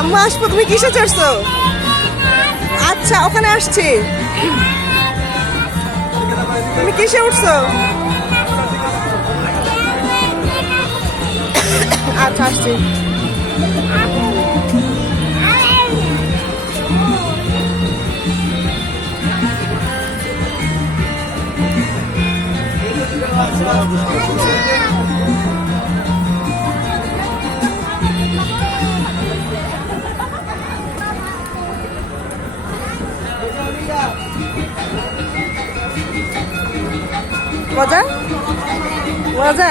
আম্মা আসবো, তুমি কিসে চড়ছো? আচ্ছা ওখানে আসছি। তুমি কিসে উঠছো? আচ্ছা আসছি। মজা মজা।